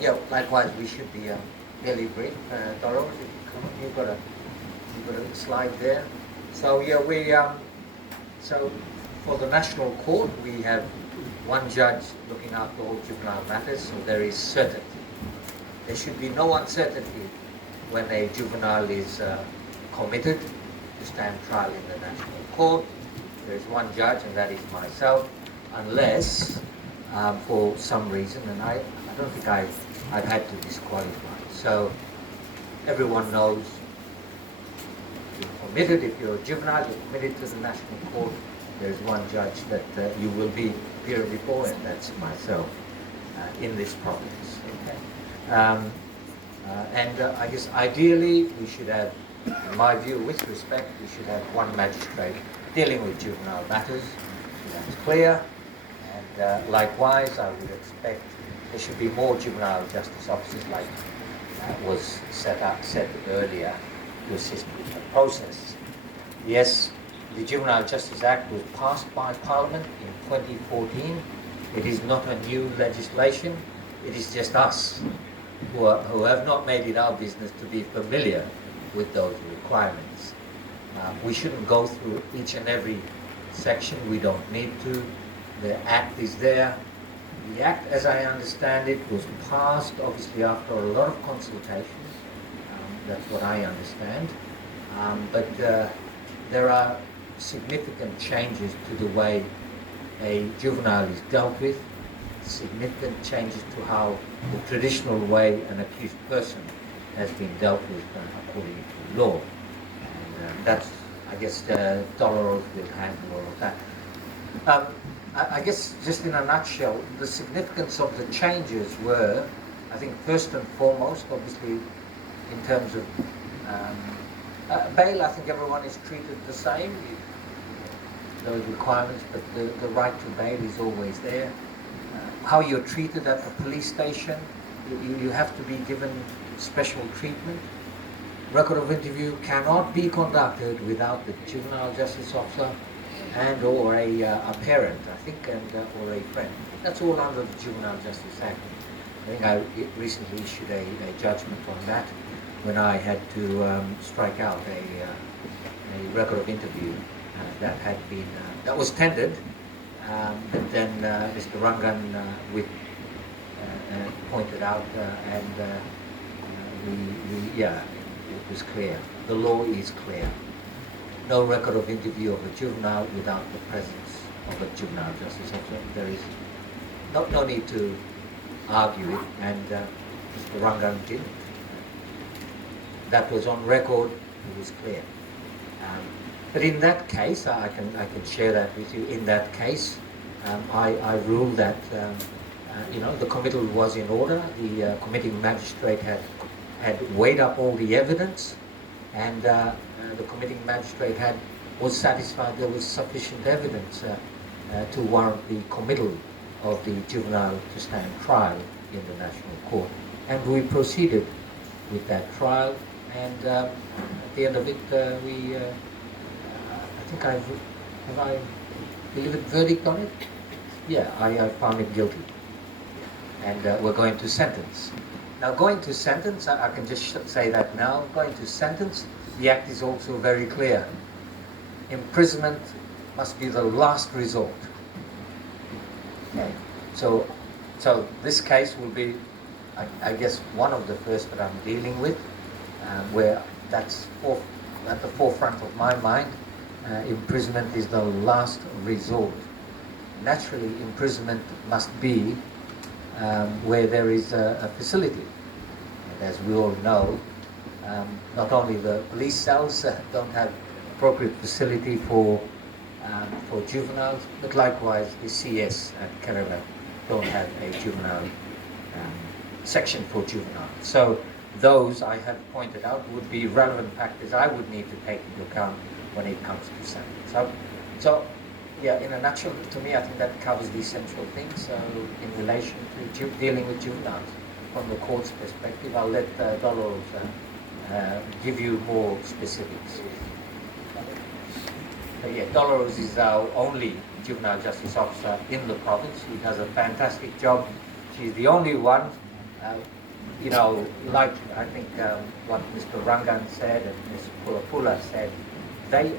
Yeah, likewise, we should be fairly brief. Doro, you've got a slide there. So yeah, so for the national court, we have one judge looking after all juvenile matters, so there is certainty. There should be no uncertainty when a juvenile is committed to stand trial in the national court. There is one judge, and that is myself, unless for some reason, and I don't think I've had to disqualify. So everyone knows you're committed. If you're a juvenile, you're committed to the national court. There's one judge that you will be appearing before, and that's myself in this province. Okay. I guess ideally we should have, in my view, with respect, we should have one magistrate dealing with juvenile matters. That's clear. And likewise, I would expect there should be more juvenile justice officers, like was said earlier, to assist with the process. Yes, the Juvenile Justice Act was passed by Parliament in 2014. It is not a new legislation. It is just us who have not made it our business to be familiar with those requirements. We shouldn't go through each and every section. We don't need to. The Act is there. The Act, as I understand it, was passed obviously after a lot of consultations. That's what I understand. But there are significant changes to the way a juvenile is dealt with, significant changes to how the traditional way an accused person has been dealt with according to law. And that's, I guess, Dolores will handle all of that. I guess, just in a nutshell, the significance of the changes were, I think, first and foremost, obviously, in terms of bail. I think everyone is treated the same, those requirements, but the right to bail is always there. How you're treated at the police station, you have to be given special treatment. Record of interview cannot be conducted without the juvenile justice officer and or a parent, I think, and or a friend. That's all under the Juvenile Justice Act. I think I recently issued a judgment on that when I had to strike out a record of interview that had been that was tendered, but then Mr. Rangan pointed out, and it was clear. The law is clear. No record of interview of a juvenile without the presence of a juvenile justice officer. There is no need to argue it, and Mr. Rangan didn't. That was on record. It was clear. But in that case, I can share that with you. In that case, I ruled that the committal was in order. The committing magistrate had weighed up all the evidence, and the committing magistrate was satisfied there was sufficient evidence to warrant the committal of the juvenile to stand trial in the national court. And we proceeded with that trial, and at the end of it, I think have I delivered verdict on it? Yeah, I found it guilty. And we're going to sentence. Now, going to sentence, I can just say that now, going to sentence, the Act is also very clear. Imprisonment must be the last resort. Okay. So this case will be, I guess, one of the first that I'm dealing with, where that's at the forefront of my mind. Imprisonment is the last resort. Naturally, imprisonment must be where there is a facility. And as we all know, not only the police cells don't have appropriate facility for juveniles, but likewise the CS at Kerala don't have a juvenile section for juveniles. So those, I have pointed out, would be relevant factors I would need to take into account when it comes to sentence. So yeah, in a nutshell, to me, I think that covers the essential things. So in relation to dealing with juveniles from the court's perspective, I'll let Dolores give you more specifics. Yeah, Dolores is our only juvenile justice officer in the province. She does a fantastic job. She's the only one You know, like I think what Mr. Rangan said and Ms. Pula said, they,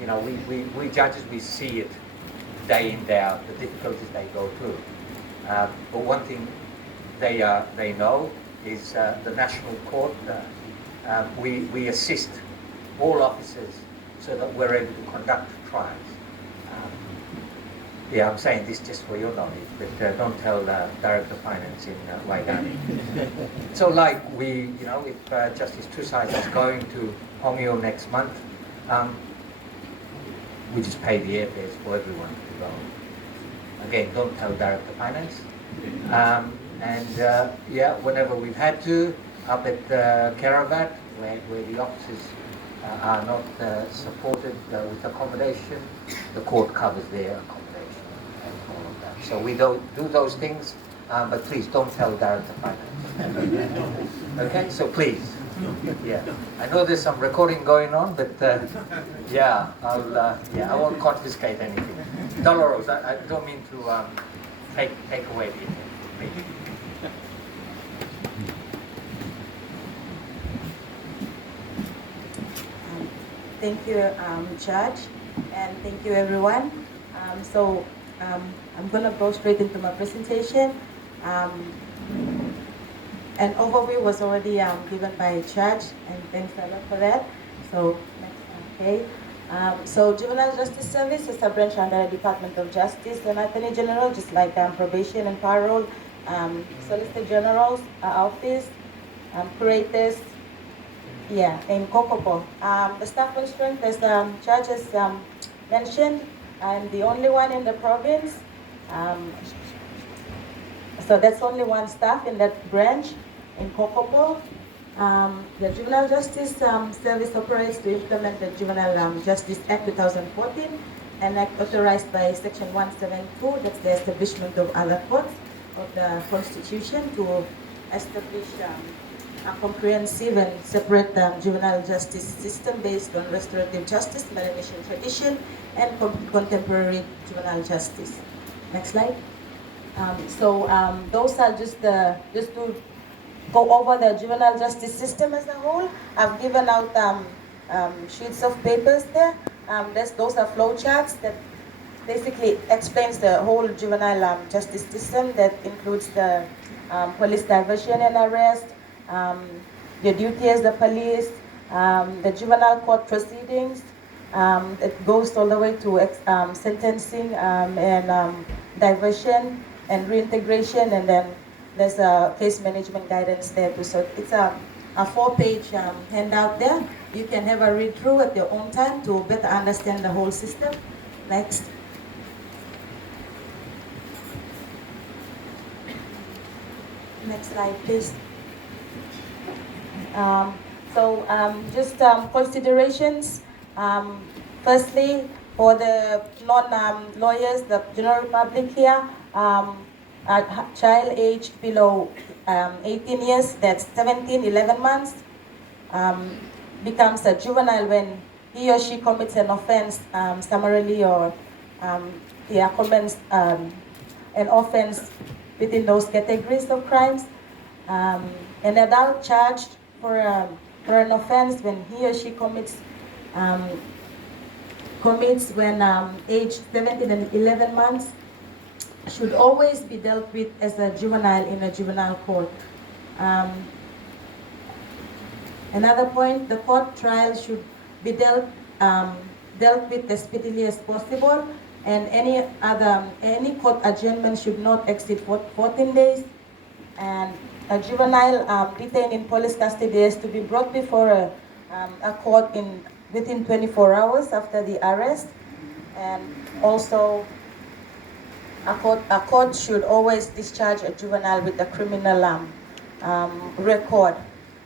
you know, we judges, we see it day in, day out, the difficulties they go through. But one thing they know is the National Court, we assist all officers so that we're able to conduct trials. Yeah, I'm saying this just for your knowledge, but don't tell Director of Finance in Waigani. So like you know, if Justice Trusai is going to Hongyo next month, we just pay the airfares for everyone to go. Again, don't tell Director of Finance. Yeah, whenever we've had to, up at Karavat, where the officers are not supported with accommodation, the court covers their accommodation and all of that. So we don't do those things, but please don't tell Director of Finance. Okay, so please. Yeah, I know there's some recording going on, but yeah, I won't confiscate anything. Dolores, I don't mean to take away the information. Thank you, Judge, and thank you, everyone. I'm going to go straight into my presentation. An overview was already given by Judge, and thanks a lot for that. So, okay. Juvenile Justice Service is a branch under the Department of Justice and Attorney General, just like probation and parole, Solicitor General's office, curators, yeah, in Kokopo. The staff constraint, as Judge has mentioned, I'm the only one in the province. So that's only one staff in that branch in Kokopo. The Juvenile Justice Service operates to implement the Juvenile Justice Act 2014, an act authorized by Section 172, that's the establishment of other courts of the Constitution to establish a comprehensive and separate juvenile justice system based on restorative justice, Melanesian tradition, and contemporary juvenile justice. Next slide. Those are just to go over the juvenile justice system as a whole. I've given out sheets of papers there. Those are flow charts that basically explains the whole juvenile justice system that includes the police diversion and arrest, your duty as the police, the juvenile court proceedings. It goes all the way to sentencing and diversion and reintegration, and then there's a case management guidance there too. So it's a 4-page handout there. You can have a read through at your own time to better understand the whole system. Next. Next slide, please. Just considerations. Firstly, for the non-lawyers, the general public here, a child aged below 18 years, that's 11 months, becomes a juvenile when he or she commits an offense summarily or commits an offense within those categories of crimes. An adult charged for an offense when he or she commits when aged 17 and 11 months should always be dealt with as a juvenile in a juvenile court. Another point, the court trial should be dealt with as speedily as possible, and any court adjournment should not exceed 14 days. And a juvenile detained in police custody is to be brought before a court within 24 hours after the arrest. And also, a court should always discharge a juvenile with a criminal record,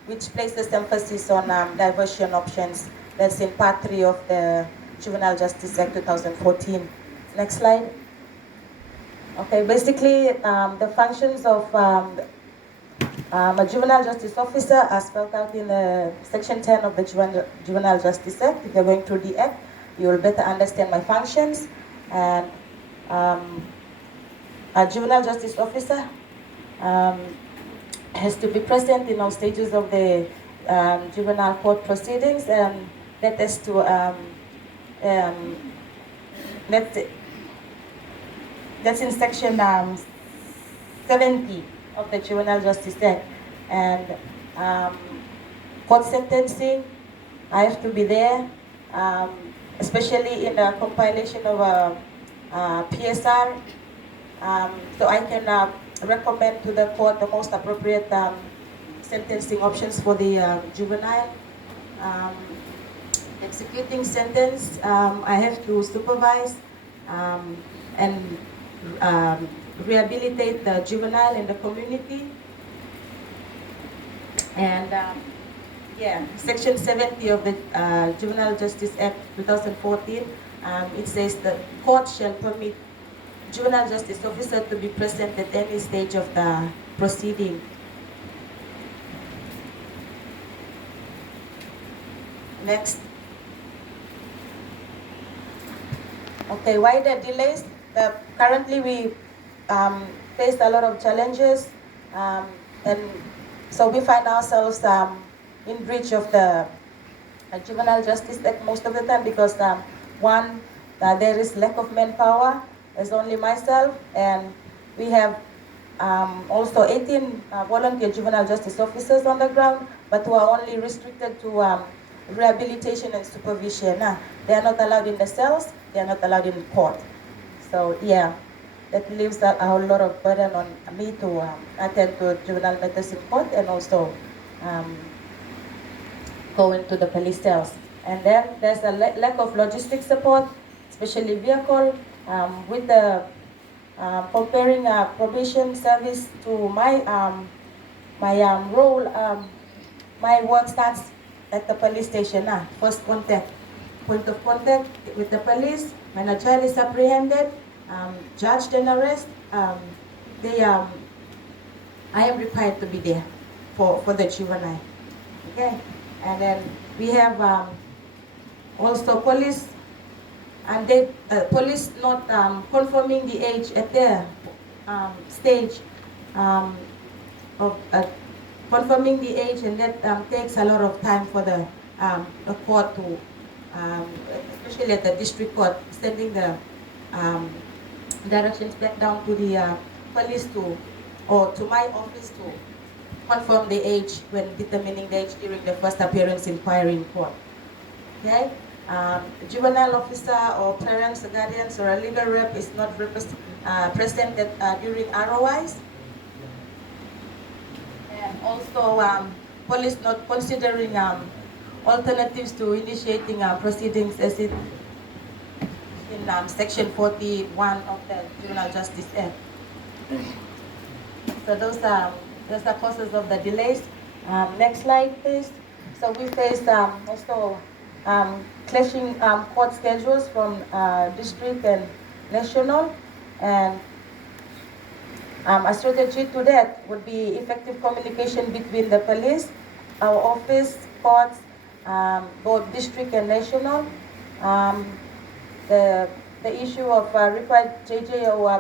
which places emphasis on diversion options. That's in Part 3 of the Juvenile Justice Act 2014. Next slide. Okay, basically the functions of a juvenile justice officer are spelled out in Section 10 of the Juvenile Justice Act. If you're going through the Act, you will better understand my functions. And a juvenile justice officer has to be present in all stages of the juvenile court proceedings, and that is to that's in section 70 of the Juvenile Justice Act. And court sentencing, I have to be there, especially in the compilation of a PSR, so I can recommend to the court the most appropriate sentencing options for the juvenile. Executing sentence, I have to supervise and rehabilitate the juvenile in the community. And yeah, Section 70 of the Juvenile Justice Act 2014, it says the court shall permit juvenile justice officer to be present at any stage of the proceeding. Next. Okay, why the delays? Currently we face a lot of challenges, and so we find ourselves in breach of the Juvenile Justice Act most of the time because one, there is lack of manpower. There's only myself, and we have also 18 volunteer juvenile justice officers on the ground, but who are only restricted to rehabilitation and supervision. They are not allowed in the cells, they are not allowed in court. So yeah, that leaves a whole lot of burden on me to attend to juvenile matters in court and also go into the police cells. And then there's a lack of logistic support, especially vehicle, with the comparing probation service to my role. My work starts at the police station. First contact, point of contact with the police. When a child is apprehended, judged and arrested, I am required to be there for the juvenile. Okay, and then we have also police, and police not confirming the age at their stage of confirming the age, and that takes a lot of time for the court to, especially at the district court, sending the directions back down to the police or to my office to confirm the age when determining the age during the first appearance inquiry in court. Okay? Juvenile officer or parents, or guardians, or a legal rep is not present during ROIs. And also, police not considering alternatives to initiating proceedings as it in Section 41 of the Juvenile Justice Act. So those are the causes of the delays. Next slide, please. So we faced also clashing court schedules from district and national, and a strategy to that would be effective communication between the police, our office, courts, both district and national. The issue of required JJ or